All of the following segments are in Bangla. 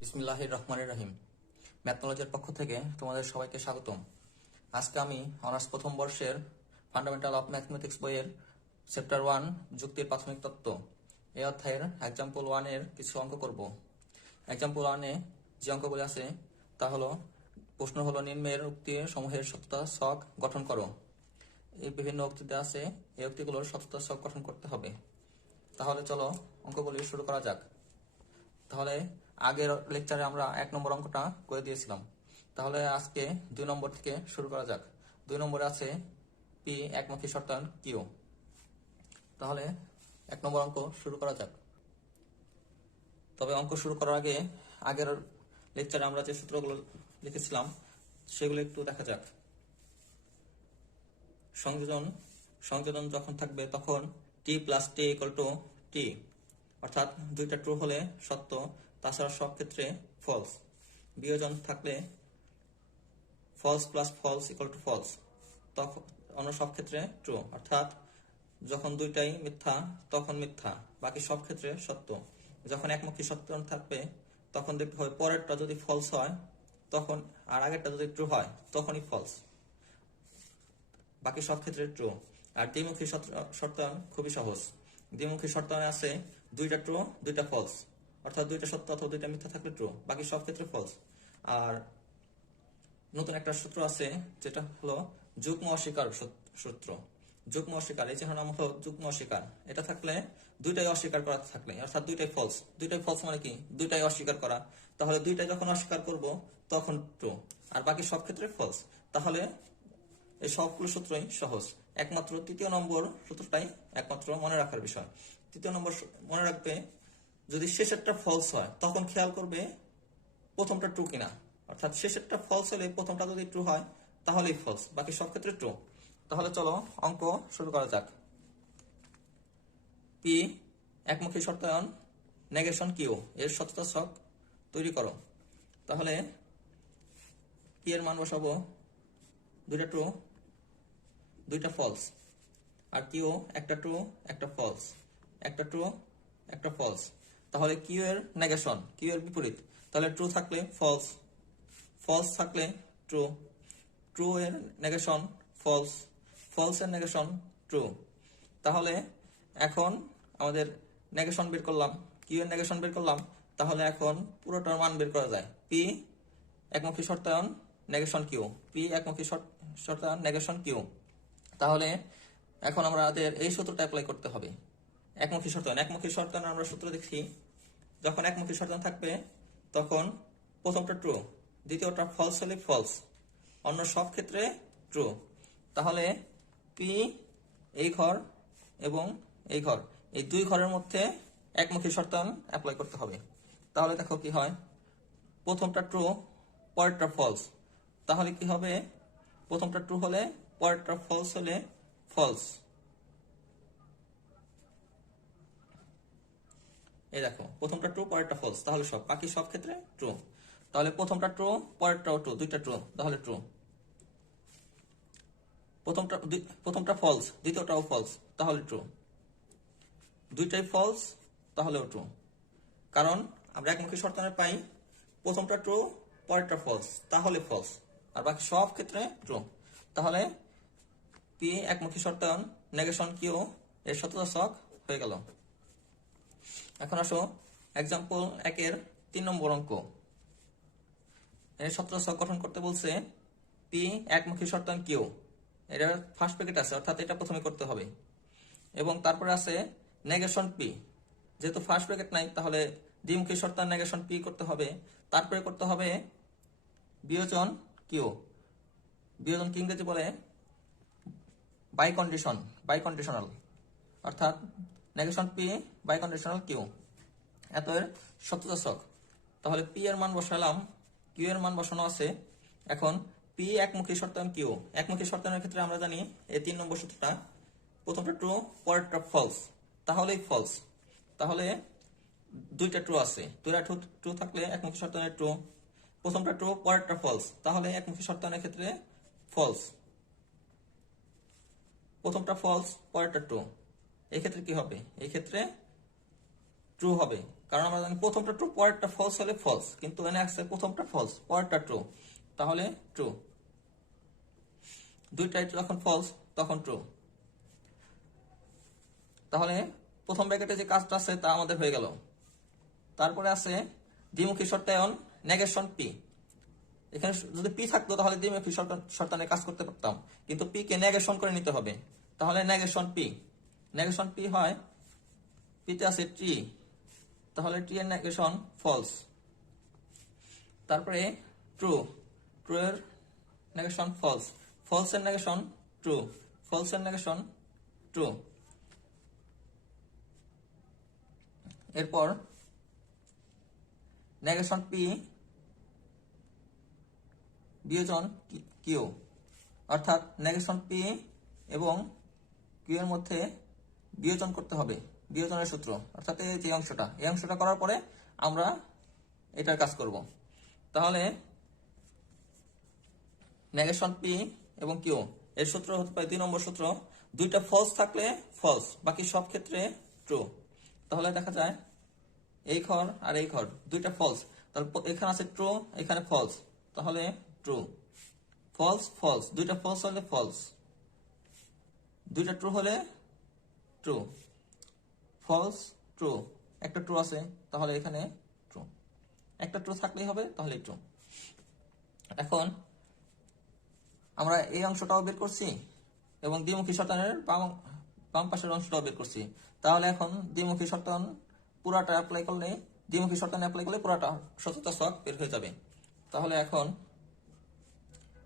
বিসমিল্লাহির রহমানির রহিম। ম্যাথনলজির পক্ষ থেকে তোমাদের সবাইকে স্বাগতম। আজকে আমি অনার্স প্রথম বর্ষের ফান্ডামেন্টাল অফ ম্যাথমেটিক্স বইয়ের চ্যাপ্টার 1 যুক্তির প্রাথমিক তত্ত্ব এই অধ্যায়ের এক্সাম্পল 1 এর কিছু অঙ্ক করব। এক্সাম্পল 1 এ যে অঙ্কগুলি আছে তা হলো, প্রশ্ন হলো নিম্নের উক্তি সমূহের সত্যতা ছক গঠন করো। এই বিভিন্ন উক্তিতে আছে, এই উক্তিগুলোর সত্যতা ছক গঠন করতে হবে। তাহলে চলো অঙ্কগুলি শুরু করা যাক। তাহলে আগের লেকচারে আমরা 1 নম্বর অঙ্কটা করে দিয়েছিলাম। তাহলে আজকে 2 নম্বর থেকে শুরু করা যাক। 2 নম্বরে আছে পি একমুখী শর্তায়ন কিউ। তাহলে 1 নম্বর অঙ্ক শুরু করা যাক। তবে অঙ্ক শুরু করার আগে আগের লেকচারে আমরা যে সূত্রগুলো লিখেছিলাম সেগুলো একটু দেখা যাক। সংযোজন যখন থাকবে তখন টি প্লাস টি ইকুয়াল টু টি, অর্থাৎ দুইটা ট্রু হলে সত্য, তাছাড়া সব ক্ষেত্রে ফলস। বিয়োজন থাকলে false plus false equal to false, তখন অন্য সব ক্ষেত্রে ট্রু, অর্থাৎ যখন দুইটাই মিথ্যা তখন মিথ্যা, বাকি সব ক্ষেত্রে সত্য। যখন একমুখী সত্যায়ন থাকবে তখন দেখতে হবে পরেরটা যদি ফলস হয় তখন, আর আগেরটা যদি ট্রু হয় তখনই ফলস, বাকি সব ক্ষেত্রে ট্রু। আর দ্বিমুখী শর্তায়ন খুবই সহজ। দ্বিমুখী শর্তায়নে আছে দুইটা ট্রু দুইটা ফলস, অর্থাৎ দুইটা সত্য অথবা দুইটা মিথ্যা থাকলে ট্রু, বাকি সব ক্ষেত্রে ফলস। আর নতুন একটা সূত্র আছে যেটা হলো যুগ্ম অস্বীকার সূত্র। যুগ্ম অস্বীকার, এই চিহ্ন নাম হলো যুগ্ম অস্বীকার। এটা থাকলে দুইটাই অস্বীকার করা থাকলে, অর্থাৎ দুইটাই ফলস। দুইটাই ফলস মানে কি? দুইটাই অস্বীকার করা। তাহলে দুইটাই যখন অস্বীকার করব তখন ট্রু, আর বাকি সব ক্ষেত্রে ফলস। তাহলে এই সবগুলো সূত্রই সহজ, একমাত্র তৃতীয় নম্বর সূত্রটাই একমাত্র মনে রাখার বিষয়। তৃতীয় নম্বর মনে রাখবে, যদি শেষেরটা ফলস হয় তখন খেয়াল করবে প্রথমটা ট্রু কিনা, অর্থাৎ শেষেরটা ফলস হলে প্রথমটা যদি ট্রু হয় তাহলেই ফলস, বাকি সব ক্ষেত্রে ট্রু। তাহলে চলো অঙ্ক শুরু করা যাক। পি একমুখী শর্তায়ন নেগেশন কিউ এর সত্যতা ছক তৈরি করো। তাহলে পি এর মান বসাবো দুইটা ট্রু দুইটা ফলস, আর কিউ একটা ট্রু একটা ফলস, একটা ট্রু একটা ফলস। তাহলে কিউ এর নেগেশন, কিউ এর বিপরীত। তাহলে ট্রু থাকলে ফলস, ফলস থাকলে ট্রু, ট্রু এর নেগেশন ফলস, ফলস এর নেগেশন ট্রু। তাহলে এখন আমাদের নেগেশন বের করলাম, কিউ এর নেগেশন বের করলাম। তাহলে এখন পুরোটার মান বের করা যায়। পি একমুখী শর্তায়ন নেগেশন কিউ, পি একমুখী শর্তায়ন নেগেশন কিউ। তাহলে এখন আমাদের এই সূত্রটা অ্যাপ্লাই করতে হবে। একমুখী শর্তায়ন আমরা সূত্র দেখি, যখন একমুখী শর্তায়ন থাকবে তখন প্রথমটা ট্রু, দ্বিতীয়টা ফলস হলে ফলস, অন্য সব ক্ষেত্রে ট্রু। তাহলে পি এই ঘর এবং এই ঘর, এই দুই ঘরের মধ্যে একমুখী শর্তায়ন অ্যাপ্লাই করতে হবে। তাহলে দেখো কি হয়, প্রথমটা ট্রু পরেরটা ফলস। তাহলে কি হবে, প্রথমটা ট্রু হলে পরেরটা ফলস হলে ফলস। এই দেখো প্রথমটা ট্রু পরেরটা ফলস, তাহলে সব, বাকি সব ক্ষেত্রে ট্রু। তাহলে প্রথমটা ট্রু পরেরটাও ট্রু, দুইটা ট্রু, তাহলে ট্রু। প্রথমটা ফলস দ্বিতীয়টাও ফলস, তাহলে ট্রু। দুইটাই ফলস, তাহলেও ট্রু। কারণ আমরা একমুখী শর্তায়নে পাই প্রথমটা ট্রু পরেরটা ফলস, তাহলে ফলস, আর বাকি সব ক্ষেত্রে ট্রু। তাহলে পি একমুখী শর্তায়ন নেগেশন কিউ এর সত্যতা ছক হয়ে গেল। এখন আসো এক্সাম্পল 1 এর 3 নম্বর অঙ্ক। এর সত্যতা ছক গঠন করতে বলছে পি একমুখী শর্তায়ন কিউ, এটা ফার্স্ট ব্র্যাকেট আছে, অর্থাৎ এটা প্রথমে করতে হবে। এবং তারপরে আছে নেগেশন পি, যেহেতু ফার্স্ট ব্র্যাকেট নাই তাহলে দ্বিমুখী শর্তায়ন নেগেশন পি করতে হবে। তারপরে করতে হবে বিয়োজন কিউ, বিয়োজন কি ইংরেজি বলে বাইকন্ডিশনাল, অর্থাৎ নেগেশন পি বাইকন্ডিশনাল কিউ, এত এর সত্যতা ছক। তাহলে পি এর মান বসালাম, কিউ এর মান বসানো আছে। এখন পি একমুখী শর্তায়ন কিউ, একমুখী শর্তায়নের ক্ষেত্রে আমরা জানি এই 3 নম্বর সূত্রটা, প্রথমটা ট্রু পরেরটা ফলস, তাহলেই ফলস। তাহলে দুইটা ট্রু আছে, দুইটা ট্রু থাকলে একমুখী শর্তায়নের ট্রু। প্রথমটা ট্রু পরেরটা ফলস, তাহলে একমুখী শর্তায়নের ক্ষেত্রে ফলস। প্রথমটা ফলস পরেরটা ট্রু, এই ক্ষেত্রে কি হবে? এই ক্ষেত্রে ট্রু হবে, কারণ আমরা জানি প্রথমটা ট্রু পরেরটা ফলস হলে ফলস, কিন্তু এখানে আসছে প্রথমটা ফলস পরেরটা ট্রু, তাহলে ট্রু। দুইটাই যখন ফলস তখন ট্রু। তাহলে প্রথম ব্র্যাকেটে যে কাজটা আছে তা আমাদের হয়ে গেল। তারপরে আছে দ্বিমুখী শর্তায়ন নেগেশন পি। এখানে যদি পি থাকতো তাহলে দ্বিমুখী শর্তায়নের কাজ করতে পারতাম, কিন্তু পি কে নেগেশন করে নিতে হবে। তাহলে নেগেশন পি, নেগেশন পি হয়, পিতে আছে টি, তাহলে টি এর নেগেশন ফলস। তারপরে ট্রু, ট্রু এর নেগেশন ফলস, ফলস এর নেগেশন ট্রু, ফলস এর নেগেশন ট্রু। এরপর নেগেশন পি বিয়োজন কিউ, অর্থাৎ নেগেশন পি এবং কিউ এর মধ্যে বিয়োজন করতে হবে, বিয়োজনের সূত্র, অর্থাৎ এই যে অংশটা, এই অংশটা করার পরে আমরা এটার কাজ করব। তাহলে নেগেশন পি এবং কিউ এর সূত্র হতে পারে 2 নম্বর সূত্র, দুইটা ফলস থাকলে ফলস, বাকি সব ক্ষেত্রে ট্রু। তাহলে দেখা যায় এই ঘর আর এই ঘর দুইটা ফলস, তাহলে এখানে আছে ট্রু, এখানে ফলস, তাহলে ট্রু। ফলস ফলস, দুইটা ফলস হলে ফলস, দুইটা ট্রু হলে ট্রু। ফলস ট্রু, একটা ট্রু আছে তাহলে এখানে ট্রু, একটা ট্রু থাকলেই হবে, তাহলে ট্রু। এখন আমরা এই অংশটাও বের করছি এবং দ্বিমুখী শর্তায়নের বাম পাশের অংশটাও বের করছি। তাহলে এখন দ্বিমুখী শর্তায়ন পুরাটা অ্যাপ্লাই করলে, দ্বিমুখী শর্তায়ন অ্যাপ্লাই করলে পুরাটা সততা ছক বের হয়ে যাবে। তাহলে এখন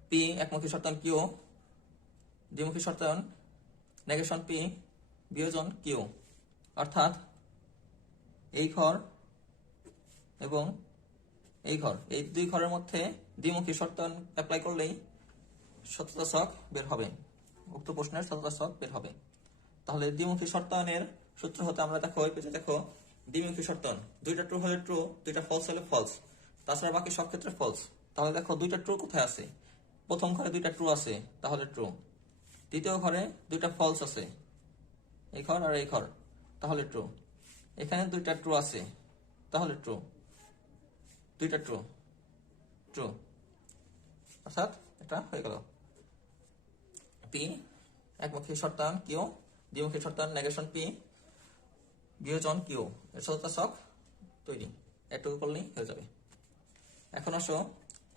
পি একমুখী শর্তায়ন কিউ, দ্বিমুখী শর্তায়ন নেগেশন পি বিয়োজন কিউ, অর্থাৎ এই ঘর এবং এই ঘর, এই দুই ঘরের মধ্যে দ্বিমুখী শর্তায়ন অ্যাপ্লাই করলেই সততা ছক বের হবে, উক্ত প্রশ্নের সততা ছক বের হবে। তাহলে দ্বিমুখী শর্তায়নের সূত্র হতে আমরা দেখো ওই পেজে দেখো, দ্বিমুখী শর্তায়ন দুইটা ট্রু হলে ট্রু, দুইটা ফলস হলে ফলস, তাছাড়া বাকি সব ক্ষেত্রে ফলস। তাহলে দেখো দুইটা ট্রু কোথায় আছে, প্রথম ঘরে দুইটা ট্রু আছে তাহলে ট্রু, দ্বিতীয় ঘরে দুইটা ফলস আছে, এই ঘর আর এই ঘর, তাহলে ট্রু। এখানে দুইটা ট্রু আছে তাহলে ট্রু, দুইটা ট্রু, ট্রু, অর্থাৎ এটা হয়ে গেল পি একমুখী শর্তায়ন কিউ, দ্বিমুখী শর্তায়ন নেগেশন পি বিয়োজন কিউ এর সততা ছক তৈরি, এটুকু করলেই হয়ে যাবে। এখন আসো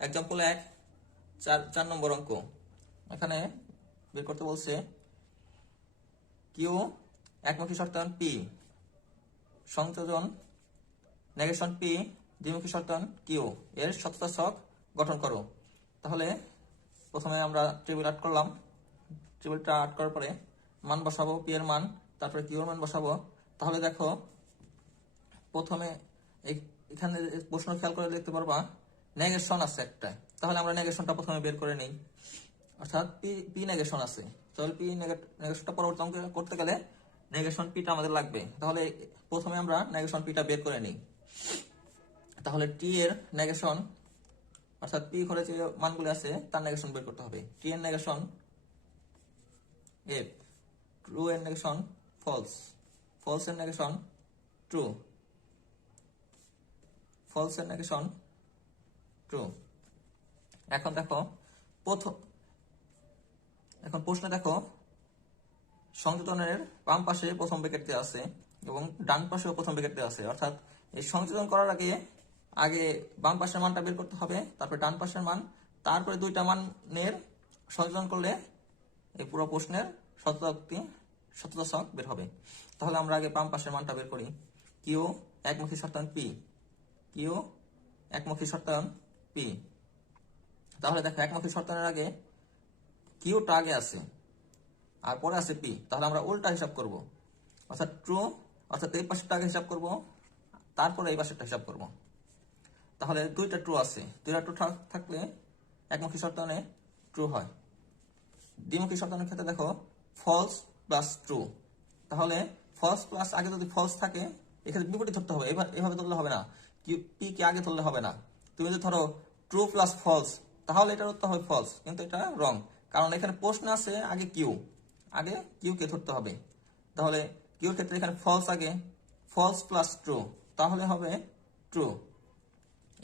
এক্সাম্পল 1 4 নম্বর অঙ্ক। এখানে বের করতে বলছে কিউ একমুখী শর্তায়ন পি সংযোজন নেগেশন পি দ্বিমুখী শর্তায়ন কিউ এর সততা ছক গঠন করো। তাহলে প্রথমে আমরা টেবিল আর্ট করলাম, টেবিলটা আর্ট করার পরে মান বসাবো, পি এর মান, তারপরে কিউ এর মান বসাবো। তাহলে দেখো প্রথমে এখানে প্রশ্ন খেয়াল করে দেখতে পারবা নেগেশন আছে একটা, তাহলে আমরা নেগেশনটা প্রথমে বের করে নিই, অর্থাৎ পি নেগেশন আছে, তাহলে পি নেগেশনটা পরবর্তী অঙ্কে করতে গেলে নেগেশন পিটা আমাদের লাগবে। তাহলে প্রথমে আমরা নেগেশন পিটা বের করে নিই। তাহলে টি এর নেগেশন, অর্থাৎ পি ঘরে যে মানগুলো আছে তার নেগেশন বের করতে হবে। টি এর নেগেশন এফ, ট্রু এর নেগেশন ফলস, ফলস এর নেগেশন ট্রু, ফলস এর নেগেশন ট্রু। এখন দেখো এখন প্রশ্নে দেখো সংযোজনের বাম পাশে প্রথম ব্র্যাকেট দেওয়া আছে এবং ডান পাশেও প্রথম ব্র্যাকেট দেওয়া আছে, অর্থাৎ এই সংযোজন করার আগে আগে বাম পাশের মানটা বের করতে হবে, তারপরে ডান পাশের মান, তারপরে দুইটা মানের সংযোজন করলে এই পুরো প্রশ্নের সততা ছক বের হবে। তাহলে আমরা আগে বাম পাশের মানটা বের করি। কিউ একমুখী শর্তায়ন পি, কিউ একমুখী শর্তায়ন পি। তাহলে দেখো একমুখী শর্তায়নের আগে কিউটা আগে আছে আর পরে আছে পি, তাহলে আমরা উল্টা হিসাব করব, অর্থাৎ ট্রু, অর্থাৎ এই পাশেরটা আগে হিসাব করব, তারপরে এই পাশেরটা হিসাব করব। তাহলে দুইটা ট্রু আছে, দুইটা ট্রু থাকলে একমুখী শর্তায়নে ট্রু হয়। দ্বিমুখী শর্তায়নের ক্ষেত্রে দেখো ফলস প্লাস ট্রু, তাহলে ফলস প্লাস আগে যদি ফলস থাকে এখানে বিপরীত ধরতে হবে, এভাবে ধরলে হবে না, পি কে আগে ধরলে হবে না। তুমি যদি ধরো ট্রু প্লাস ফলস তাহলে এটার উত্তর হবে ফলস, কিন্তু এটা রং, কারণ এখানে প্রশ্ন আছে আগে কিউ, আগে কিউ কে ধরতে হবে। তাহলে কিউর ক্ষেত্রে এখানে ফলস আগে, ফলস প্লাস ট্রু, তাহলে হবে ট্রু।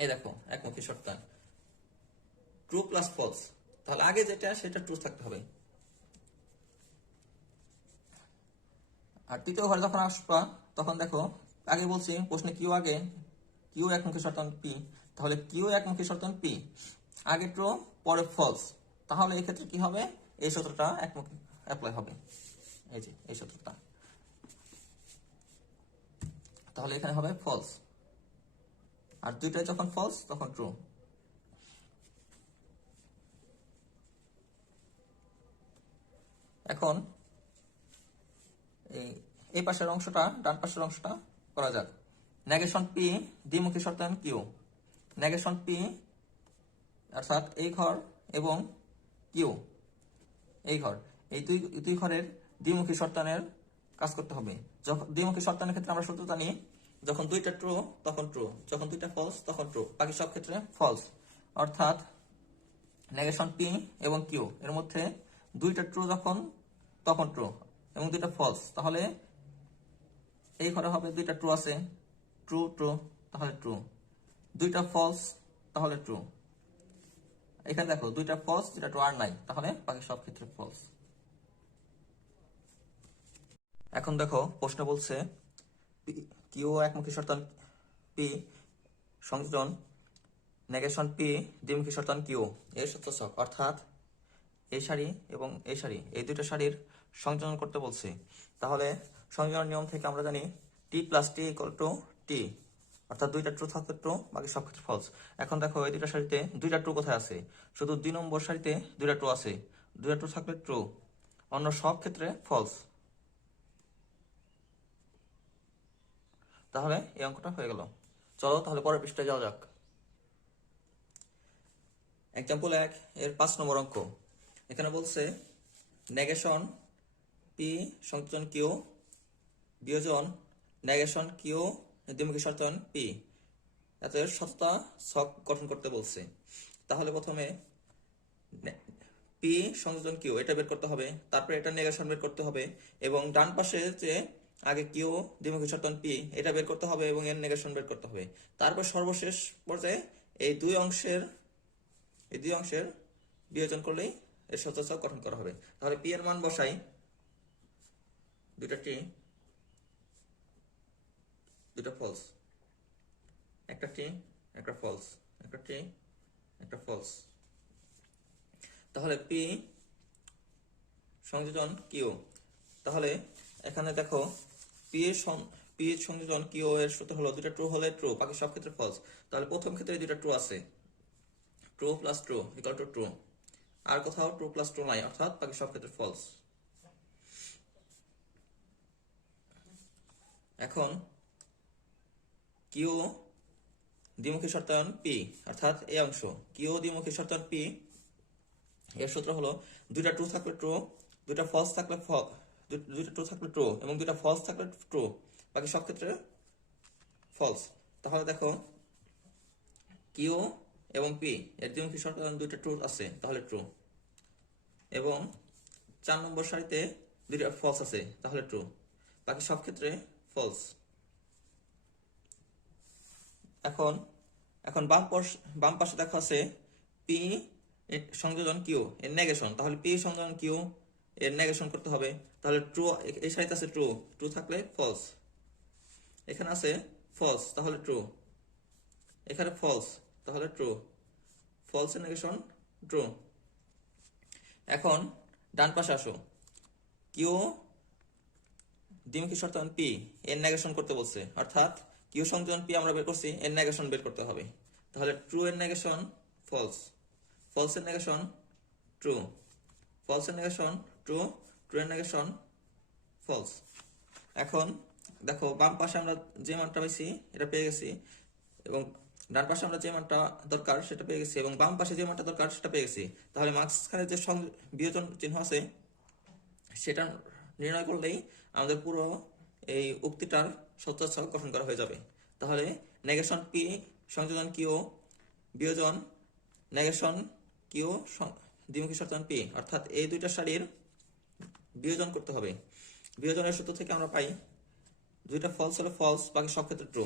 এই দেখো একমুখী শর্তায়ন, ট্রু প্লাস ফলস, তাহলে আগে যেটা সেটা ট্রু থাকতে হবে। আর তৃতীয় ঘরে যখন আসবা তখন দেখো আগে বলছি প্রশ্নে কিউ আগে, কিউ একমুখী শর্তায়ন পি, তাহলে কিউ একমুখী শর্তায়ন পি আগে ট্রু পরে ফলস, তাহলে এই ক্ষেত্রে কি হবে, এই সূত্রটা একমুখী অ্যাপ্লাই হবে, এই যে এই সূত্রটা, তাহলে এখানে হবে ফলস, আর দুইটাই যখন ফলস তখন ট্রু। এখন এই পাশের অংশটা ডান পাশের অংশটা করা যাক। নেগেশন পি দ্বিমুখী শর্তায়ন কিউ, নেগেশন পি অর্থাৎ এই ঘর এবং কিউ এই ঘর, এই দুই ঘরের দ্বিমুখী শর্তায়নের কাজ করতে হবে। যখন দ্বিমুখী শর্তায়নের ক্ষেত্রে আমরা সূত্র জানি, যখন দুইটা ট্রু তখন ট্রু, যখন দুইটা ফলস তখন ট্রু, বাকি সব ক্ষেত্রে ফলস। অর্থাৎ নেগেশন পি এবং কিউ এর মধ্যে দুইটা ট্রু যখন তখন ট্রু এবং দুইটা ফলস, তাহলে এই ঘরে হবে দুইটা ট্রু আছে, ট্রু ট্রু, তাহলে ট্রু, দুইটা ফলস তাহলে ট্রু। এখানে দেখো দুইটা ফলস যেটা ট্রু আর নাই, তাহলে বাকি সব ক্ষেত্রে ফলস। এখন দেখো প্রশ্ন বলছে কিউ একমুখী শর্তায়ন পি সংযোজন নেগেশন পি দ্বিমুখী শর্তায়ন কিউ এর সূত্রছক, অর্থাৎ এই সারি এবং এই সারি, এই দুইটা সারির সংযোজন করতে বলছে। তাহলে সংযোজন নিয়ম থেকে আমরা জানি টি প্লাস টি ইকুয়াল টু টি, অর্থাৎ দুইটা ট্রু থাকলে ট্রু, বাকি সব ক্ষেত্রে ফলস। এখন দেখো এই দুইটা সারিতে দুইটা ট্রু কোথায় আছে, শুধু 2 নম্বর সারিতে দুইটা ট্রু আছে, দুইটা ট্রু থাকলে ট্রু, অন্য সব ক্ষেত্রে ফলস। তাহলে এই অঙ্কটা হয়ে গেল। চলো তাহলে পরের পৃষ্ঠায় যাওয়া যাক। এক্সাম্পল 1 এর 5 নম্বর অঙ্ক। এখানে বলছে নেগেশন পি সংযোজন কিউ বিয়োজন নেগেশন কিউ দ্বিমুখী শর্তায়ন পি, এত সততা ছক গঠন করতে বলছে। তাহলে প্রথমে পি সংযোজন কিউ এটা বের করতে হবে, তারপরে এটা নেগেশন বের করতে হবে, এবং ডান পাশে যে আগে কিউ দ্বিমুখী শর্তায়ন পি এটা বের করতে হবে এবং এর নেগেশন বের করতে হবে। তারপর সর্বশেষ পর্যায়ে এই দুই অংশের বিয়োজন করলেই এর সততা ছক গঠন করা হবে। তাহলে পি এর মান বসাই, দুইটা টি, দুটো ফলস, একটা টি একটা ফলস, একটা টি একটা ফলস। তাহলে পি সংযোজন কিউ, তাহলে এখানে দেখো পি এর সংযোজন কিউ এর সূত্র হলো দুটো ট্রু হলে ট্রু, বাকি সব ক্ষেত্রে ফলস। তাহলে প্রথম ক্ষেত্রে দুটো ট্রু আছে, true plus true equal to true, আর কোথাও ট্রু প্লাস ট্রু নাই, অর্থাৎ বাকি সব ক্ষেত্রে ফলস। এখন কিউ দ্বিমুখী শর্তায়ন পি, অর্থাৎ এই অংশ কিউ দ্বিমুখী শর্তায়ন পি এর সূত্র হলো দুইটা ট্রু থাকলে ট্রু, দুইটা ফলস থাকলে দুইটা ট্রু থাকলে ট্রু এবং দুইটা ফলস থাকলে ট্রু, বাকি সব ক্ষেত্রে ফলস। তাহলে দেখো কিউ এবং পি এর দ্বিমুখী শর্তায়ন দুইটা ট্রু আছে, তাহলে ট্রু, এবং 4 নম্বর সারিতে দুইটা ফলস আছে, তাহলে ট্রু, বাকি সব ক্ষেত্রে ফলস। এখন বাম পাশে দেখা আছে পি সংযোজন কিউ এর নেগেশন, তাহলে পি সংযোজন কিউ এর নেগেশন করতে হবে। তাহলে ট্রু, এই সারিতে আছে ট্রু, ট্রু থাকলে ফলস, এখানে আছে ফলস তাহলে ট্রু, এখানে ফলস তাহলে ট্রু, ফলস এর নেগেশন ট্রু। এখন ডান পাশে আসো, কিউ দ্বিমুখী শর্তায়ন পি এর নেগেশন করতে বলছে, অর্থাৎ কিউ সংযোজন পি আমরা বের করছি, এর নেগেশন বের করতে হবে। তাহলে ট্রু এর নেগেশন ফলস, ফলস এর নেগেশন ট্রু, ফলস এর নেগেশন ট্রু, ট্রু এর নেগেশন ফলস। এখন দেখো বাম পাশে আমরা যে মানটা পাইছি এটা পেয়ে গেছি, এবং ডান পাশে আমরা যে মানটা দরকার সেটা পেয়ে গেছি, এবং বাম পাশে যে মানটা দরকার সেটা পেয়ে গেছি। তাহলে মাঝখানে যে বিয়োজন চিহ্ন আছে সেটা নির্ণয় করলেই আমাদের পুরো এই উক্তিটার সততা ছক গঠন করা হয়ে যাবে। তাহলে নেগেশন পি সংযোজন কিউ বিয়োজন নেগেশন কিউ দ্বিমুখী শর্তায়ন পি, অর্থাৎ এই দুইটা সারির বিয়োজন করতে হবে। বিয়োজনের সূত্র থেকে আমরা পাই দুইটা ফলস হলে ফলস, বাকি সব ক্ষেত্রে ট্রু,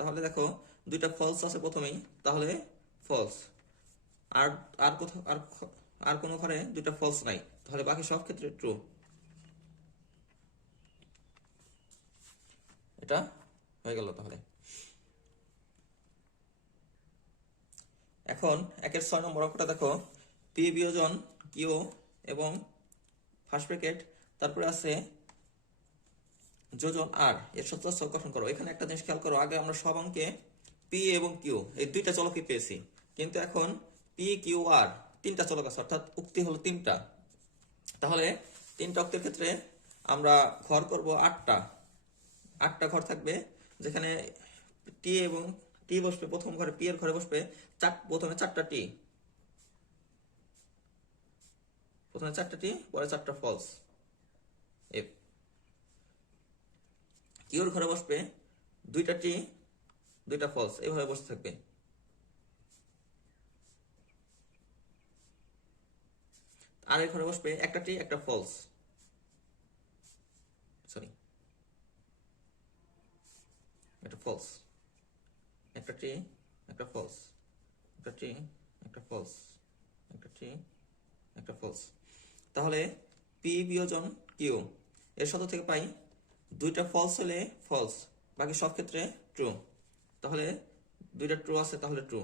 তাহলে দেখো দুইটা ফলস আছে প্রথমেই, তাহলে ফলস। আর আর কোথাও আর কোনো ঘরে দুইটা ফলস নাই, তাহলে বাকি সব ক্ষেত্রে ট্রু। এটা হয়ে গেল। তাহলে এখন 6 নম্বর অঙ্কটা দেখো, পি বিয়োজন কিউ এবং ফার্স্ট ব্র্যাকেট, তারপরে আছে যোজন আর, এর সূত্রাংশ গঠন করো। এখানে একটা জিনিস খেয়াল করো, আগে আমরা সব অঙ্কে পি এবং কিউ এই দুইটা চলকই পেয়েছি, কিন্তু এখন পি কিউ আর তিনটা চলক আছে, অর্থাৎ উক্তি হলো তিনটা। তাহলে তিনটা উক্তির ক্ষেত্রে আমরা ঘর করব 8টা ঘর থাকবে, যেখানে টি এবং টি বসবে প্রথম ঘরে, পি এর ঘরে বসবে প্রথমে 4টা টি, প্রথমে 4টা টি, পরে 4টা ফলস। কিউর ঘরে বসবে 2টা টি, 2টা ফলস, এইভাবে বসে থাকবে। আর এর ঘরে বসবে একটা টি, একটা ফলস, সরি একটা ফলস, একটা টি, একটা ফলস, একটা টি, একটা ফলস, একটা টি, একটা ফলস। তাহলে পি বিয়োজন কিউ, এর সাথে থেকে পাই 2টা ফলস হলে ফলস, বাকি সব ক্ষেত্রে ট্রু। তাহলে 2টা ট্রু আছে, তাহলে ট্রু।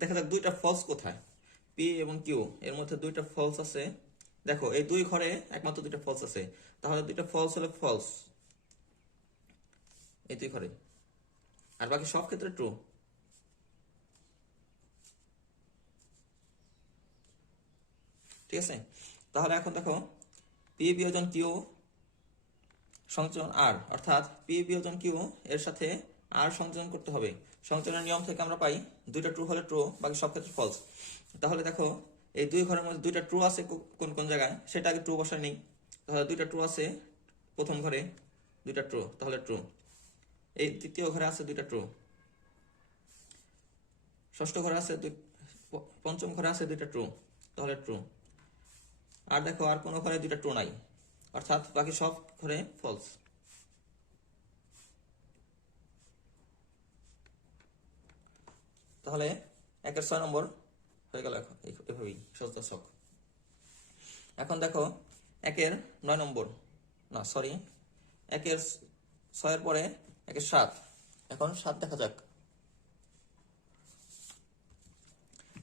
দেখা যাক 2টা ফলস কোথায়। পি এবং কিউ এর মধ্যে 2টা ফলস আছে, দেখো এই দুই ঘরে একমাত্র 2টা ফলস আছে, তাহলে 2টা ফলস হলে ফলস এই দুই ঘরে, আর বাকি সব ক্ষেত্রে ট্রু। ঠিক আছে, তাহলে এখন দেখো পি বিয়োজন কিউ সংযোজন আর, অর্থাৎ পি বিয়োজন কিউ এর সাথে আর সংযোজন করতে হবে। সংযোজনের নিয়ম থেকে আমরা পাই 2টা ট্রু হলে ট্রু, বাকি সব ক্ষেত্রে ফলস। তাহলে দেখো এই দুই ঘরের মধ্যে 2টা ট্রু আছে কোন কোন জায়গায়, সেটা আগে ট্রু বসায় নেই। তাহলে 2টা ট্রু আছে প্রথম ঘরে, 2টা ট্রু, তাহলে ট্রু। এই তৃতীয় ঘরে আছে 2টা ট্রু, ষষ্ঠ ঘরে আছে পঞ্চম ঘরে আছে 2টা ট্রু, তাহলে ট্রু। আর দেখো আর কোনো ঘরে 2টা ট্রু নাই, অর্থাৎ বাকি সব ঘরে ফলস। তাহলে 6 নম্বর হয়ে গেল। এখন এভাবেই সূত্রাংশ। এখন দেখো 9 নম্বর, না সরি 6 পরে 7, এখন 7 দেখা যাক।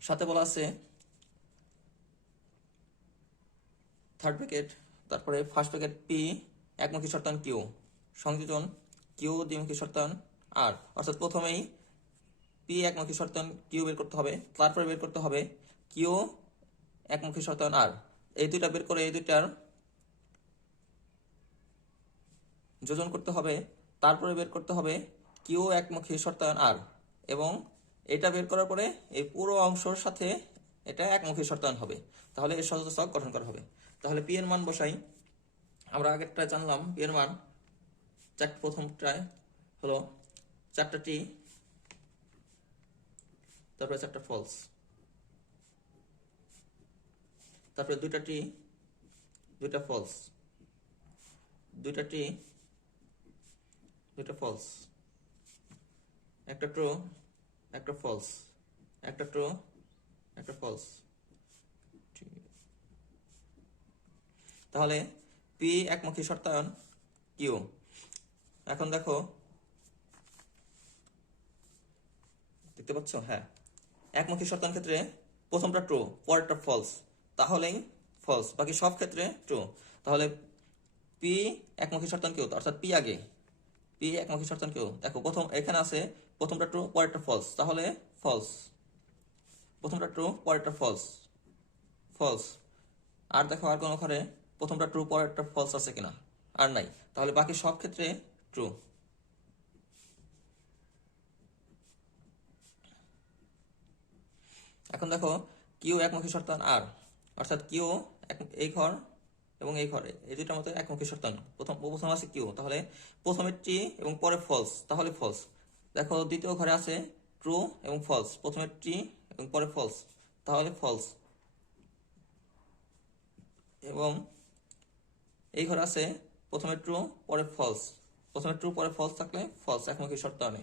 7 বলা আছে থার্ড ব্র্যাকেট, তারপরে ফার্স্ট ব্র্যাকেট পি একমুখী শর্তান কিউ সংযোজন কিউ দ্বিমুখী শর্তান আর, অর্থাৎ প্রথমেই পি একমুখী শর্তান কিউ বের করতে হবে, তারপরে বের করতে হবে কিউ একমুখী শর্তান আর। এই দুইটা বের করে এই দুইটার যোজন করতে হবে, তারপরে বের করতে হবে কিউ একমুখী শর্তায়ন আর, এবং এটা বের করার পরে এই পুরো অংশের সাথে এটা একমুখী শর্তায়ন হবে। তাহলে এর সহযোজক গঠন করা হবে। তাহলে পি এর মান বসাই। আমরা আগেরটায় জানলাম পি এর মান প্রথমটায় হলো 4টা টি, তারপরে 4টা ফলস, তারপরে 2টা টি, 2টা ফলস, 2টা টি, 2টা ফলস, একটা ট্রু, একটা ফলস, একটা ট্রু, একটা ফলস। তাহলে পি একমুখী শর্তায়ন কিউ। এখন দেখো দেখতে পাচ্ছ, হ্যাঁ একমুখী শর্তায়ন ক্ষেত্রে প্রথমটা ট্রু, পরেরটা ফলস, তাহলেই ফলস, বাকি সব ক্ষেত্রে ট্রু। তাহলে পি একমুখী শর্তায়ন কিউ, অর্থাৎ পি আগে, পি একমুখী শর্তায়ন কিউ। দেখো প্রথম এখানে আছে প্রথমটা ট্রু, পরেরটা ফলস, তাহলে ফলস। প্রথমটা ট্রু, পরেরটা ফলস, ফলস। আর দেখো আর কোনো ঘরে প্রথমটা ট্রু, পরেরটা ফলস আছে কিনা, আর নাই, তাহলে বাকি সব ক্ষেত্রে ট্রু। এখন দেখো কিউ একমুখী শর্তায়ন আর, অর্থাৎ কিউ এই ঘর এবং এই ঘরে এই দুইটার মধ্যে একমুখী শর্তায়ন, প্রথম আছে কিউ, তাহলে প্রথমে টি এবং পরে ফলস, তাহলে ফলস। দেখো দ্বিতীয় ঘরে আছে ট্রু এবং ফলস, প্রথমে টি এবং পরে ফলস, তাহলে ফলস। এবং এই ঘরে আছে প্রথমে ট্রু পরে ফলস, প্রথমে ট্রু পরে ফলস থাকলে ফলস, একমুখী শর্তায়নে।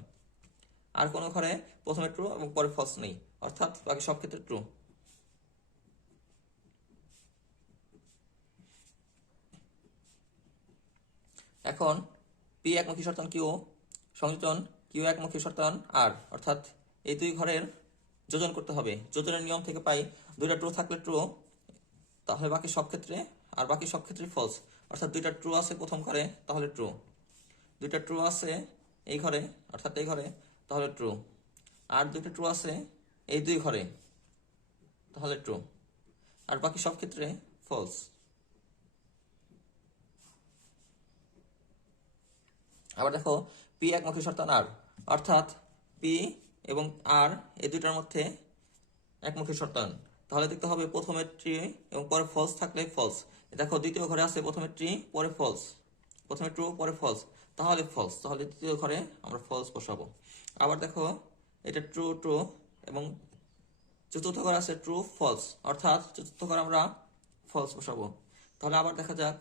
আর কোনো ঘরে প্রথমে ট্রু এবং পরে ফলস নেই, অর্থাৎ বাকি সব ক্ষেত্রে ট্রু। এখন পি একমুখী শর্তান কিউ সংযোজন কিউ একমুখী শর্তান আর, অর্থাৎ এই দুই ঘরের যোজন করতে হবে। যোজনের নিয়ম থেকে পাই দুইটা ট্রু থাকলে ট্রু, তাহলে বাকি সব ক্ষেত্রে, আর বাকি সব ক্ষেত্রে ফলস। অর্থাৎ দুইটা ট্রু আছে প্রথম ঘরে, তাহলে ট্রু। দুইটা ট্রু আছে এই ঘরে, অর্থাৎ এই ঘরে, তাহলে ট্রু। আর দুইটা ট্রু আছে এই দুই ঘরে, তাহলে ট্রু। আর বাকি সব ক্ষেত্রে ফলস। আবার দেখো পি একমুখী শর্তান আর, অর্থাৎ পি এবং আর এই দুইটার মধ্যে একমুখী শর্তান। তাহলে দেখতে হবে প্রথমে ট্রি এবং পরে ফলস থাকলে ফলস। দেখো দ্বিতীয় ঘরে আছে প্রথমে ট্রি পরে ফলস, প্রথমে ট্রু পরে ফলস, তাহলে ফলস। তাহলে দ্বিতীয় ঘরে আমরা ফলস বসাবো। আবার দেখো এটা ট্রু ট্রু এবং চতুর্থ ঘরে আছে ট্রু ফলস, অর্থাৎ চতুর্থ ঘরে আমরা ফলস বসাবো। তাহলে আবার দেখা যাক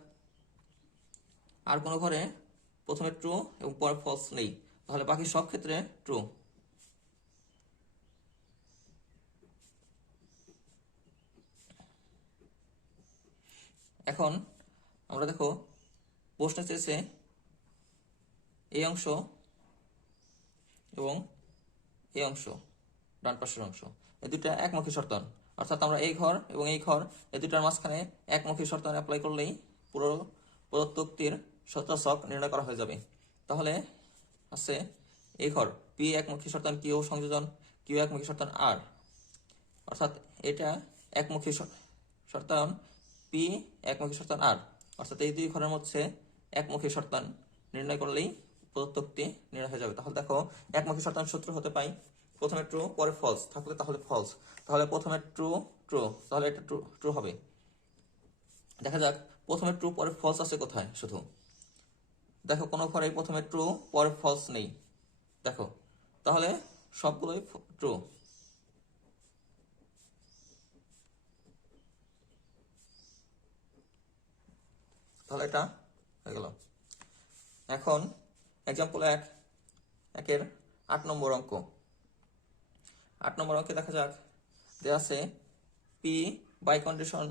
আর কোনো ঘরে প্রথমে ট্রু এবং পরে ফলস নেই, তাহলে বাকি সব ক্ষেত্রে ট্রু। এখন আমরা দেখো প্রশ্ন চেয়েছে এই অংশ এবং এই অংশ, ডান পাশের অংশ, এই দুটা একমুখী শর্তান। অর্থাৎ আমরা এই ঘর এবং এই ঘর এই দুটার মাঝখানে একমুখী শর্তান অ্যাপ্লাই করলেই পুরো প্রদত্ত উক্তির সত্যাসক নির্ণয় করা হয়ে যাবে। তাহলে আছে এই ঘর পি একমুখী শর্তান কিউ সংযোজন কিউ একমুখী শর্তান আর, অর্থাৎ এটা একমুখী শর্তান পি একমুখী শর্তান আর, অর্থাৎ এই দুই ঘরের মধ্যে একমুখী শর্তান নির্ণয় করলেই প্রদত্ত উক্তি নির্ণয় হয়ে যাবে। তাহলে দেখো একমুখী শর্তান সূত্র হতে পাই প্রথমে ট্রু পরে ফলস থাকলে তাহলে ফলস, তাহলে প্রথমে ট্রু ট্রু, তাহলে এটা ট্রু ট্রু হবে। দেখা যাক প্রথমে ট্রু পরে ফলস আছে কোথায়। শুধু দেখো কোনো ঘরে প্রথমে ট্রু পরে ফলস নেই, দেখো তাহলে সবগুলোই ট্রু। তাহলে এটা হয়ে গেল। এখন এক্সাম্পল একের 8 নম্বর অঙ্ক। 8 নম্বর অঙ্কে দেখা যাক দেয়া আছে পি বাই কন্ডিশন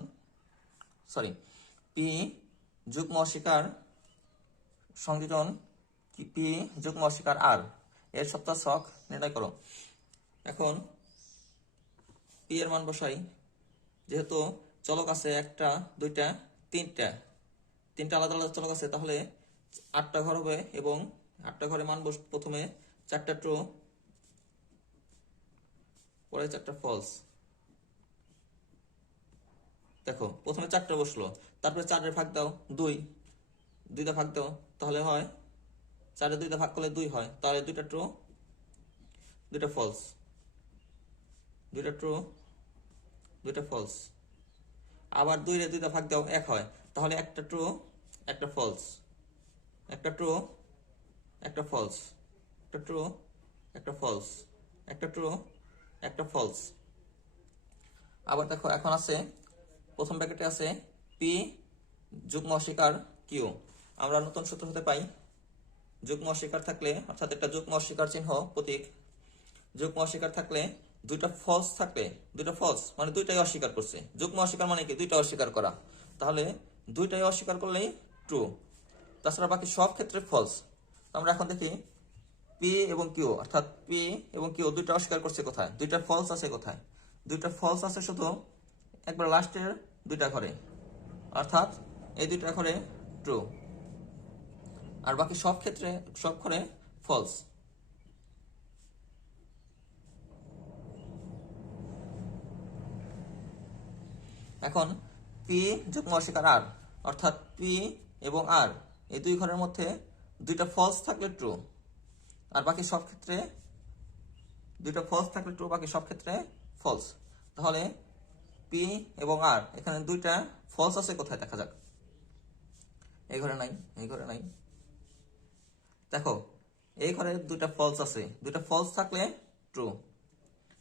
পি যুগ্ম অস্বীকার সংযোজন পি যুগ্ম অস্বীকার আর এর সত্যাসক নির্ণয় করো। এখন পি এর মান বসাই। যেহেতু চলক আছে একটা দুইটা তিনটা আলাদা আলাদা চলক আছে, তাহলে 8টা ঘর হবে এবং 8টা ঘরে মান প্রথমে 4টা ট্রু পরে 4টা ফলস। দেখো প্রথমে 4টা বসলো, তারপরে 4 ভাগ দাও 2 ভাগ দাও, তাহলে হয় 4 2 ভাগ করলে 2 হয়, তাহলে 2টা ট্রু 2টা ফলস, 2টা ট্রু 2টা ফলস। আবার 2 ভাগ দাও 1 হয়, তাহলে একটা ট্রু একটা ফলস, একটা ট্রু একটা ফলস, একটা ট্রু একটা ফলস, একটা ট্রু একটা ফলস। আবার দেখো এখন আছে প্রথম ব্র্যাকেটে আছে পি যুগ্ম অস্বীকার কিউ। আমরা নতুন সূত্র হতে পাই যুগ্ম অস্বীকার থাকলে, অর্থাৎ একটা যুগ্ম অস্বীকার চিহ্ন প্রতীক, যুগ্ম অস্বীকার থাকলে দুইটা ফলস থাকলে, দুইটা ফলস মানে দুইটাই অস্বীকার করছে। যুগ্ম অস্বীকার মানে কি দুইটা অস্বীকার করা, তাহলে দুইটাই অস্বীকার করলেই ট্রু, তাছাড়া বাকি সব ক্ষেত্রে ফলস। আমরা এখন দেখি পি এবং কিউ, অর্থাৎ পি এবং কিউ দুইটা অস্বীকার করছে কোথায়, দুইটা ফলস আছে কোথায়। দুইটা ফলস আছে শুধু একবার লাস্টের দুইটা ঘরে, অর্থাৎ এই দুইটা ঘরে ট্রু, আর বাকি সব ক্ষেত্রে সব ঘরে ফলস। এখন পি যুগ্ম অস্বীকার আর, অর্থাৎ পি এবং আর এই দুই ঘরের মধ্যে দুইটা ফলস থাকলে ট্রু, আর বাকি সব ক্ষেত্রে দুইটা ফলস থাকলে ট্রু, বাকি সব ক্ষেত্রে ফলস। তাহলে পি এবং আর এখানে দুইটা ফলস আছে কোথায় দেখা যাক। এই ঘরে নাই, এই ঘরে নাই। দেখো এই ঘরে দুইটা ফলস আছে, দুইটা ফলস থাকলে ট্রু,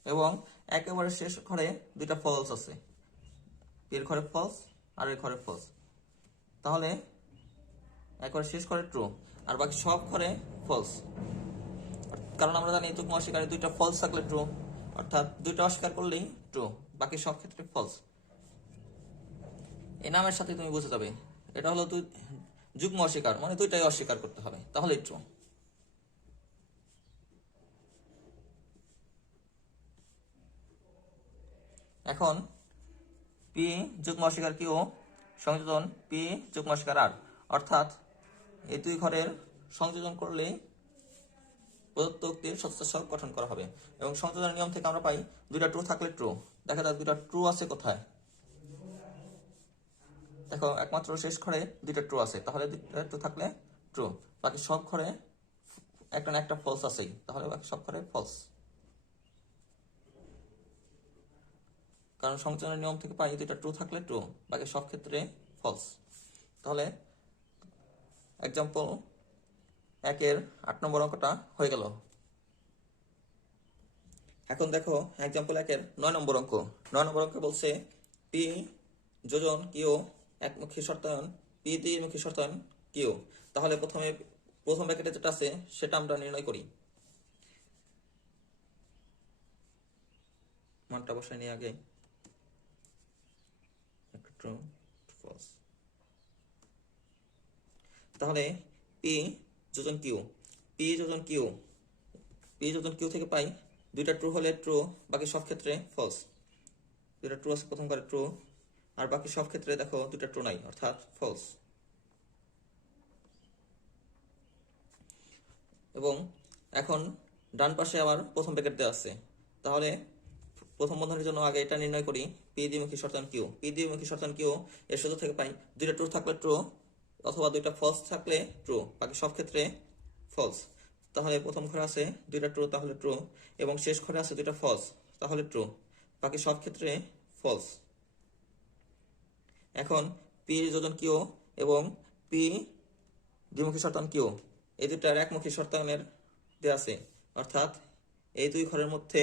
এবং একেবারে শেষ ঘরে দুইটা ফলস আছে, এর ঘরে ফলস আর এর ঘরে ফলস, তাহলে একবারে শেষ ঘরে ট্রু আর বাকি সব ঘরে ফলস। কারণ আমরা জানি যুগ্ম অস্বীকারে দুইটা ফলস থাকলে ট্রু, অর্থাৎ দুইটা অস্বীকার করলেই ট্রু, বাকি সব ক্ষেত্রে ফলস। এই নামের সাথে তুমি বুঝে যাবে এটা হলো যুগ্ম অস্বীকার, মানে দুইটাই অস্বীকার করতে হবে, তাহলেই ট্রু। এখন পি যুগ্ম অস্বীকার কিউ সংযোজন পি যুগ্ম অস্বীকার আর, অর্থাৎ এই দুই ঘরের সংযোজন করলে প্রদত্ত উক্তির সত্যতা সহগ গঠন করা হবে। এবং সংযোজনের নিয়ম থেকে আমরা পাই দুইটা ট্রু থাকলে ট্রু। দেখা যাক দুইটা ট্রু আছে কোথায়। দেখো একমাত্র শেষ ঘরে দুইটা ট্রু আছে, তাহলে দুইটা ট্রু থাকলে ট্রু, বাকি সব ঘরে একটা না একটা ফলস আছেই, তাহলে বাকি সব ঘরে ফলস। কারণ সংযোজনের নিয়ম থেকে পাই দুইটা ট্রু থাকলে ট্রু, বাকি সব ক্ষেত্রে ফলস। তাহলে এক্সাম্পল 1-এর 8 নম্বর অঙ্কটা হয়ে গেল। এখন দেখো এক্সাম্পল 1-এর 9 নম্বর অঙ্ক। 9 নম্বর অঙ্কে বলছে পি যোজন কিউ একমুখী শর্তায়ন পি দ্বিমুখী শর্তায়ন কিউ। তাহলে প্রথম ব্র্যাকেটে যেটা আছে সেটা আমরা নির্ণয় করি। মানটা বসাই নিয়ে আগে ট্রু ফলস। তাহলে পি যোজন কিউ, পি যোজন কিউ, পি যোজন কিউ থেকে পাই দুইটা ট্রু হলে ট্রু, বাকি সব ক্ষেত্রে ফলস। দুইটা ট্রু আছে প্রথম ঘরে ট্রু, আর বাকি সব ক্ষেত্রে দেখো দুইটা ট্রু নাই, অর্থাৎ ফলস। এবং এখন ডান পাশে আবার প্রথম ব্র্যাকেট দেওয়া আছে, তাহলে প্রথম বন্ধনীর জন্য আগে এটা নির্ণয় করি পি দ্বিমুখী শর্তায়ন কিউ। পি দ্বিমুখী শর্তায়ন কিউ এর সূত্র থেকে পাই দুইটা ট্রু থাকলে ট্রু, অথবা দুইটা ফলস থাকলে ট্রু, বাকি সব ক্ষেত্রে ফলস। তাহলে প্রথম ঘরে আছে দুইটা ট্রু, তাহলে ট্রু, এবং শেষ ঘরে আছে দুইটা ফলস, তাহলে ট্রু, বাকি সব ক্ষেত্রে ফলস। এখন পি যোজন কিউ এবং পি দ্বিমুখী শর্তায়ন কিউ এই দুইটার একমুখী শর্তায়নের দেওয়া আছে, অর্থাৎ এই দুই ঘরের মধ্যে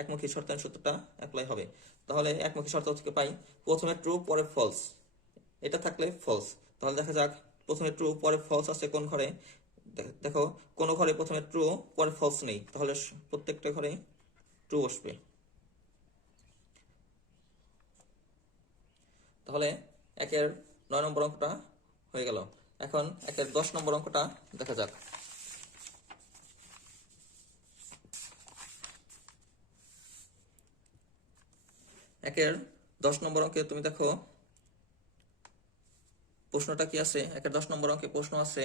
একমুখী শর্তায়ন সূত্রটা অ্যাপ্লাই হবে। তাহলে একমুখী শর্ত থেকে পাই প্রথমে ট্রু পরে ফলস, এটা থাকলে ফলস। তাহলে দেখা যাক প্রথমে ট্রু পরে ফলস আছে কোন ঘরে। দেখো কোনো ঘরে প্রথমে ট্রু পরে ফলস নেই, তাহলে প্রত্যেকটা ঘরে ট্রু বসবে। তাহলে 1-এর 9 নম্বর অঙ্কটা হয়ে গেল। এখন 1-এর 10 নম্বর অঙ্কটা দেখা যাক। 1-এর 10 নম্বর অঙ্কে তুমি দেখো প্রশ্নটা কি আছে। 1-এর 10 নম্বর অঙ্কে প্রশ্ন আছে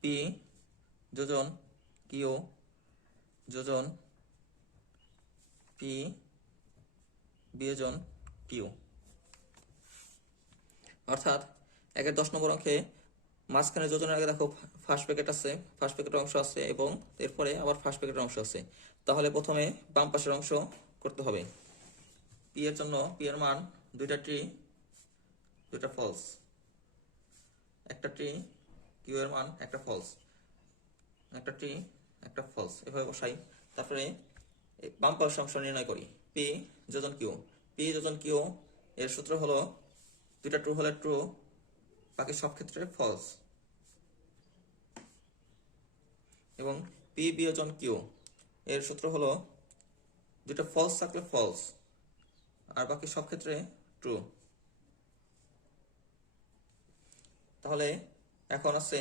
পি যোজন কিউ যোজন পি বিয়োজন কিউ। অর্থাৎ 1-এর 10 নম্বর অঙ্কে মাঝখানে যোজনের আগে দেখো ফার্স্ট ব্র্যাকেট আছে, ফার্স্ট ব্র্যাকেটের অংশ আছে, এবং এরপরে আবার ফার্স্ট ব্র্যাকেটের অংশ আছে। তাহলে প্রথমে বাম পাশের অংশ করতে হবে। পি এর জন্য পি এর মান দুইটা ট্রি, দুইটা ফলস, একটা ট্রি, কিউ এর মান একটা ফলস, একটা ট্রি, একটা ফলস, এভাবে বসাই। তারপরে বাম পাশের অংশ নির্ণয় করি পি যোজন কিউ। পি যোজন কিউ এর সূত্র হলো দুইটা ট্রু হলে ট্রু, বাকি সব ক্ষেত্রে ফলস। এবং পি বিয়োজন কিউ এর সূত্র হলো দুইটা ফলস থাকলে ফলস, আর বাকি সব ক্ষেত্রে ট্রু। তাহলে এখন আছে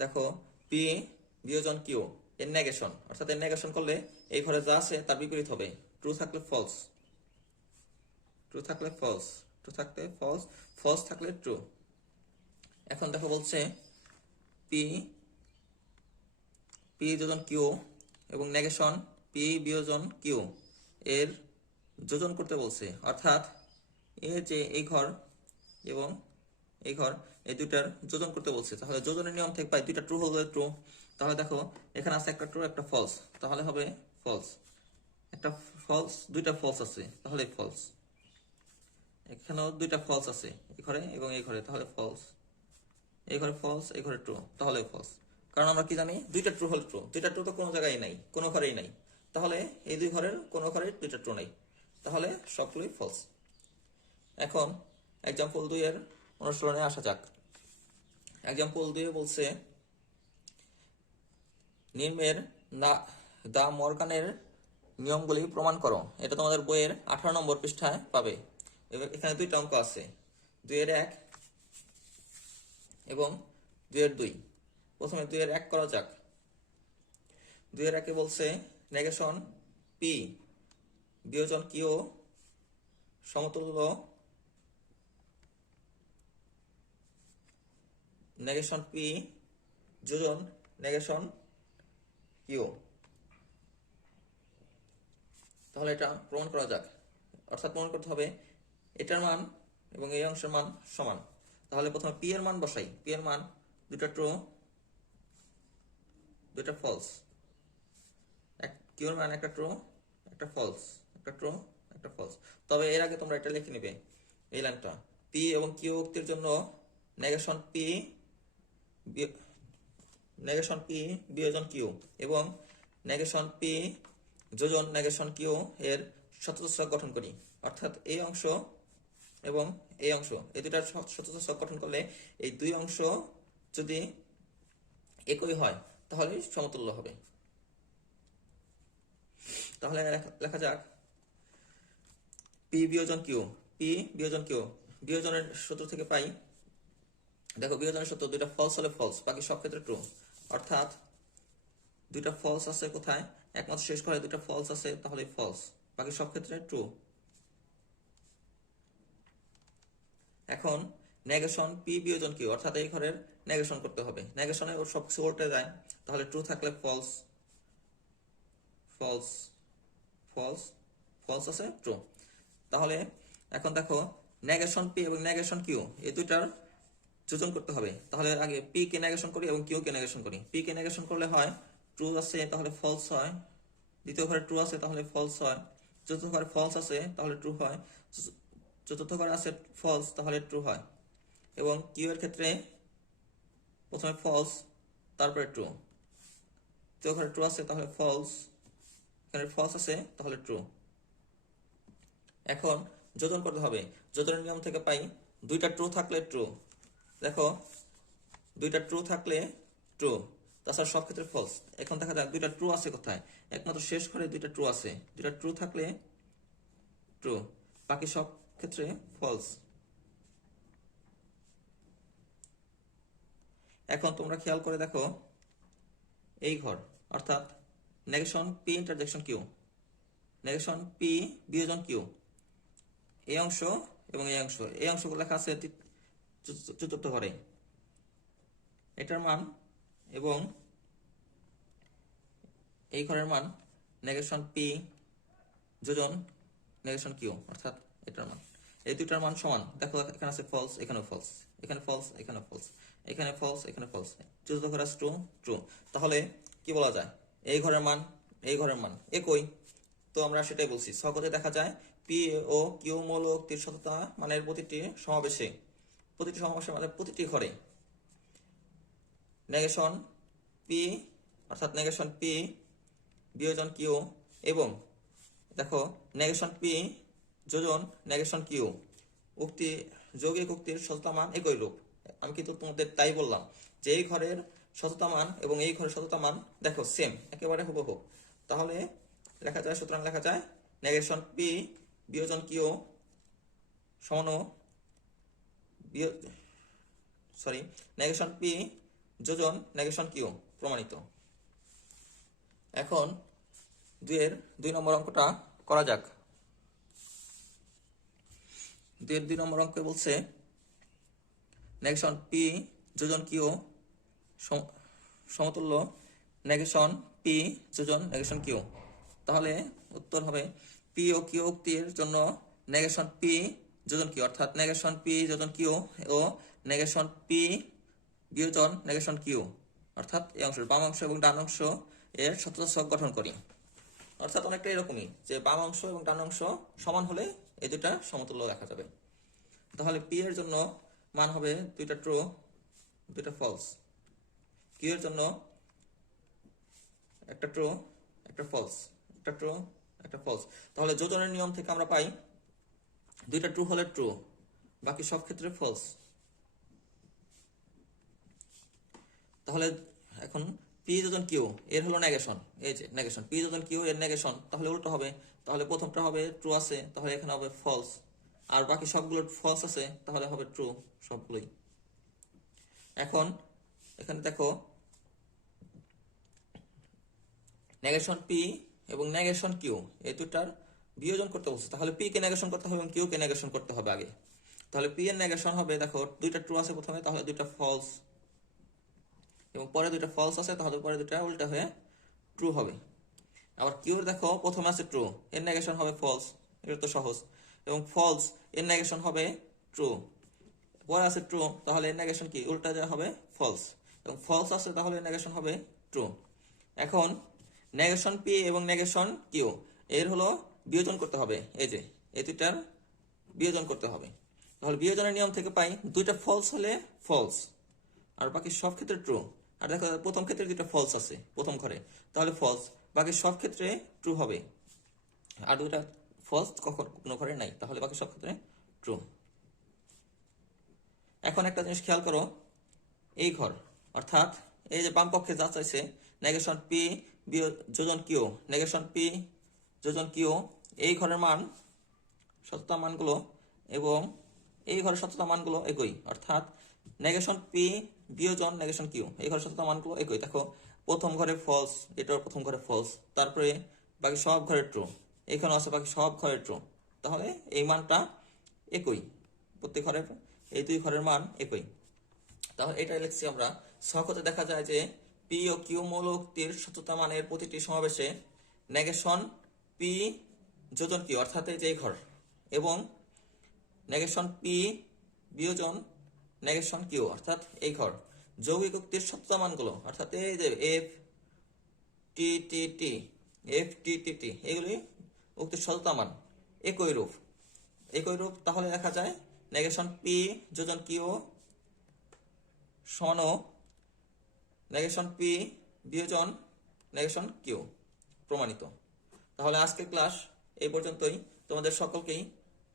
দেখো পি বিয়োজন কিউ এর নেগেশন, অর্থাৎ এর নেগেশন করলে এই ঘরে যা আছে তার বিপরীত হবে। ট্রু থাকলে ফলস, ট্রু থাকলে ফলস, ট্রু থাকলে ফলস, ফলস থাকলে ট্রু। এখন দেখো বলছে পি পি যোজন কিউ এবং নেগেশন পি বিয়োজন কিউ এর যোজন করতে বলছে, অর্থাৎ যে এই ঘর এবং এই ঘর এই দুইটার যোজন করতে বলছে। তাহলে যোজনের নিয়ম থেকে পাই দুইটা ট্রু হলে ট্রু। তাহলে দেখো এখানে আছে একটা ট্রু একটা ফলস, তাহলে হবে ফলস। একটা ফলস, দুইটা ফলস আছে, তাহলে ফলস। এখানেও দুইটা ফলস আছে এই ঘরে এবং এই ঘরে, তাহলে ফলস। এই ঘরে ফলস, এই ঘরে ট্রু, তাহলে ফলস। কারণ আমরা কি জানি দুইটা ট্রু হলে ট্রু, দুইটা ট্রু তো কোনো জায়গায় নাই, কোনো ঘরেই নাই, তাহলে এই দুই ঘরের কোনো ঘরে দুইটা ট্রু নাই, তাহলে সবগুলোই ফলস। এখন এক্সাম্পল 2-এর অনুশীলনে আসা যাক। এক্সাম্পল 2 বলছে নিম্নের না দা মর্গানের নিয়মগুলি প্রমাণ করো। এটা তোমাদের বইয়ের 18 নম্বর পৃষ্ঠায় পাবে। এখানে দুইটা অঙ্ক আছে, 2-1 এবং 2-2। প্রথমে 2-1 করা যাক। 2-1 বলছে নেগেশন পি বিয়োজন কিউ সমতুল্য নেগেশন পি যোজন নেগেশন কিউ। তাহলে এটা প্রমাণ করা যাক। অর্থাৎ প্রমাণ করতে হবে এটার মান এবং এই অংশের মান সমান। তাহলে প্রথমে পি এর মান বসাই। পি এর মান দুটা ট্রু, দুটা ফলস। কিউ এর মান একটা ট্রু, একটা ফলস, একটা ট্রু, একটা ফলস। তবে এর আগে তোমরা এটা লিখে নিবে, এই লাইনটা। পি এবং কিউ উক্তির জন্য নেগেশন পি বিয়োজন কিউ এবং নেগেশন পি যোজন নেগেশন কিউ এর শতচর গঠন করি। অর্থাৎ এই অংশ এবং এই অংশ, এই দুটার শতচর গঠন করলে এই দুই অংশ যদি একই হয় তাহলে সমতুল্য হবে। তাহলে লেখা যাক পি বিয়োজন কিউ। পি বিয়োজন কিউ, বিয়োজনের সূত্র থেকে পাই, দেখো বিয়োজনের সূত্র দুইটা ফলস হলে ফলস, বাকি সব ক্ষেত্রে ট্রু। অর্থাৎ দুইটা ফলস আছে কোথায়, একমাত্র শেষ ঘরে দুইটা ফলস আছে, তাহলে ফলস, বাকি সব ক্ষেত্রে ট্রু। এখন নেগেশন পি বিয়োজন কিউ, অর্থাৎ এই ঘরের নেগেশন করতে হবে। নেগেশনে ওর সব কিছু উল্টে যায়, তাহলে ট্রু থাকলে ফলস, ফলস, ফলস, ফলস আছে, ট্রু। তাহলে এখন দেখো নেগেশন পি এবং নেগেশন কিউ এই দুইটার যোজন করতে হবে। তাহলে আগে পি কে নেগেশন করি এবং কিউ কে নেগেশন করি। পি কে নেগেশন করলে হয় ট্রু আছে তাহলে ফলস হয়, দ্বিতীয় ঘরে ট্রু আছে তাহলে ফলস হয়, চতুর্থ ঘরে ফলস আছে তাহলে ট্রু হয়, চতুর্থ ঘরে আছে ফলস তাহলে ট্রু হয়। এবং কিউ এর ক্ষেত্রে প্রথমে ফলস তারপরে ট্রু, তৃতীয় ঘরে ট্রু আছে তাহলে ফলস, এখানে ফলস আছে তাহলে ট্রু। এখন যোজন করতে হবে। যোজনের নিয়ম থেকে পাই দুইটা ট্রু থাকলে ট্রু। দেখো দুইটা ট্রু থাকলে ট্রু, তাছাড়া সব ক্ষেত্রে ফলস। এখন দেখা যাক দুইটা ট্রু আছে কোথায়, একমাত্র শেষ ঘরে দুইটা ট্রু আছে। দুইটা ট্রু থাকলে ট্রু, বাকি সব ক্ষেত্রে ফলস। এখন তোমরা খেয়াল করে দেখো এই ঘর, অর্থাৎ negation P interjection Q, negation P বিয়োজন কিউ, এই অংশ এবং এই অংশ, এই অংশগুলো লেখা আছে চতুর্থ ঘরে। এটার মান এবং এই ঘরের মান নেগেশন পি যোজন নেগেশন কিউ, অর্থাৎ এটার মান, এই দুইটার মান সমান। দেখো এখানে আছে ফলস, এখানেও ফলস, এখানে ফলস, এখানে ফলস, এখানে ফলস, এখানে ফলস, চতুর্থ ঘরে আছে ট্রু, ট্রু। তাহলে কি বলা যায়, এই ঘরের মান এই ঘরের মান একই। তো আমরা সেটাই বলছি, সহজে দেখা যায় পি ও কিউ মৌল উক্তির সততা মানের প্রতিটি সমাবেশে, প্রতিটি সমাবেশে মানে প্রতিটি ঘরে নেগেশন পি, অর্থাৎ নেগেশন পি বিয়োজন কিউ এবং দেখো নেগেশন পি যোজন নেগেশন কিউ উক্তি, যৌগিক উক্তির সততা মান একই রূপ। আমি কিন্তু তোমাদের তাই বললাম যে এই ঘরের সততা মান এবং এই ঘরের সততা মান দেখো সেম, একেবারে হুবহু। তাহলে লেখা যায়, সুতরাং লেখা যায় নেগেশন পি বিয়োজন কিউ সমান নেগেশন পি যোজন নেগেশন কিউ প্রমাণিত। এখন 2 নম্বর অঙ্কটা করা যাক। 2 নম্বর অঙ্কে বলছে নেগেশন পি যোজন কিউ সমতুল্য নেগেশন পি যোজন নেগেশন কিউ। তাহলে উত্তর হবে পি ও কিউ উক্তির জন্য নেগেশন পি যোজন কিউ, অর্থাৎ নেগেশন পি যোজন কিউ ও নেগেশন পি বিয়োজন নেগেশন কিউ, অর্থাৎ এই অংশ বাম অংশ এবং ডান অংশ এর শতচর গঠন করি। অর্থাৎ অনেকটা এরকমই যে বাম অংশ এবং ডান অংশ সমান হলে এই দুটা সমতুল্য দেখা যাবে। তাহলে পি এর জন্য মান হবে দুইটা ট্রু, দুইটা ফলস। কিউ এর জন্য একটা ট্রু, একটা ফলস, একটা ট্রু, একটা ফলস। তাহলে যোজনের নিয়ম থেকে আমরা পাই দুইটা ট্রু হলে ট্রু, বাকি সব ক্ষেত্রে ফলস। তাহলে এখন পি যোজন কিউ এর হলো নেগেশন, এই যে নেগেশন, পি যোজন কিউ এর নেগেশন, তাহলে উল্টো হবে, তাহলে প্রথমটা হবে ট্রু আছে, তাহলে এখানে হবে ফলস, আর বাকি সবগুলো ফলস আছে, তাহলে হবে ট্রু সবগুলোই। এখন এখানে দেখো নেগেশন পি এবং নেগেশন কিউ এই দুটার বিয়োজন করতে বলছে, তাহলে পি কে নেগেশন করতে হবে এবং কিউ কে নেগেশন করতে হবে আগে। তাহলে পি এর নেগেশন হবে, দেখো দুইটা ট্রু আছে প্রথমে, তাহলে দুইটা ফলস, এবং পরে দুইটা ফলস আছে, তাহলে পরে দুইটা উল্টা হয়ে ট্রু হবে। আবার কিউ এর দেখো প্রথমে আছে ট্রু, এর নেগেশন হবে ফলস, এটা তো সহজ, এবং ফলস এর নেগেশন হবে ট্রু, পরে আছে ট্রু, তাহলে এর নেগেশন কি উল্টা যা হবে ফলস, এবং ফলস আছে তাহলে এর নেগেশন হবে ট্রু। এখন নেগেশন পি এবং নেগেশন কিউ এর হলো বিয়োজন করতে হবে, এই যে এই দুইটার বিয়োজন করতে হবে। তাহলে বিয়োজনের নিয়ম থেকে পাই দুইটা ফলস হলে ফলস, আর বাকি সব ক্ষেত্রে ট্রু। আর দেখো প্রথম ক্ষেত্রে দুইটা ফলস আছে প্রথম ঘরে, তাহলে ফলস, বাকি সব ক্ষেত্রে ট্রু হবে। আর দুইটা ফলস কখন কোনো ঘরে নাই, তাহলে বাকি সব ক্ষেত্রে ট্রু। এখন একটা জিনিস খেয়াল করো, এই ঘর অর্থাৎ এই যে বাম পক্ষে যা চাইছে নেগেশন পি যোজন কিউ, নেগেশন পি যোজন কিউ, এই ঘরের মান সততা মানগুলো এবং এই ঘরের সততা মানগুলো একই, অর্থাৎ নেগেশন পি বিয়োজন নেগেশন কিউ এই ঘরের সততা মানগুলো একই। দেখো প্রথম ঘরে ফলস, এটার প্রথম ঘরে ফলস, তারপরে বাকি সব ঘরে ট্রু, এখানে আছে বাকি সব ঘরে ট্রু, তাহলে এই মানটা একই, প্রত্যেক ঘরের এই দুই ঘরের মান একই। তাহলে এটাই লিখছি আমরা। সহজে দেখা যায় যে পি ও কিউ মৌল উক্তির সত্যতা মানের প্রতিটি সমাবেশে নেগেশন পি যোজন কিউ অর্থাৎ এই যে এই ঘর, এবং নেগেশন পি বিয়োজন নেগেশন কিউ অর্থাৎ এই ঘর, যৌগিক উক্তির সত্যতা মানগুলো অর্থাৎ এই যে এফ টি টি টি, এফ টি টি টি, এগুলি উক্তির সত্যতা মান একই রূপ, একই রূপ। তাহলে দেখা যায় নেগেশন পি যোজন কিউ সমান নেগেশন পি বিয়োজন নেগেশন কিউ প্রমাণিত। তাহলে আজকের ক্লাস এই পর্যন্তই, তোমাদের সকলকেই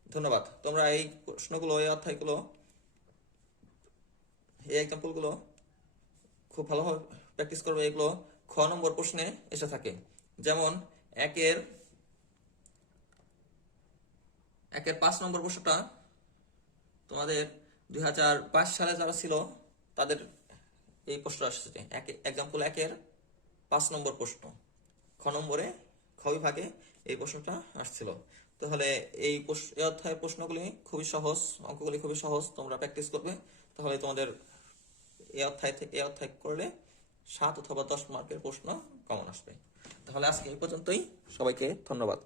ধন্যবাদ। তোমরা এই প্রশ্নগুলো, এই অধ্যায়গুলো, এই এক্সাম্পলগুলো খুব ভালোভাবে প্র্যাকটিস করবে। এগুলো খ নম্বর প্রশ্নে এসে থাকে, যেমন একের 5 নম্বর প্রশ্নটা তোমাদের 2022 সালে যারা ছিল তাদের এই প্রশ্ন আসছে, এক্সাম্পল 5 নম্বর প্রশ্ন, খ নম্বরে খ বিভাগে এই প্রশ্নটা আসছিল। তাহলে এই অধ্যায়ের প্রশ্নগুলি খুবই সহজ, অঙ্কগুলি খুবই সহজ, তোমরা প্র্যাকটিস করবে, তাহলে তোমাদের এই অধ্যায় করলে 7 অথবা 10 মার্কের প্রশ্ন কমন আসবে। তাহলে আজকে এই পর্যন্তই, সবাইকে ধন্যবাদ।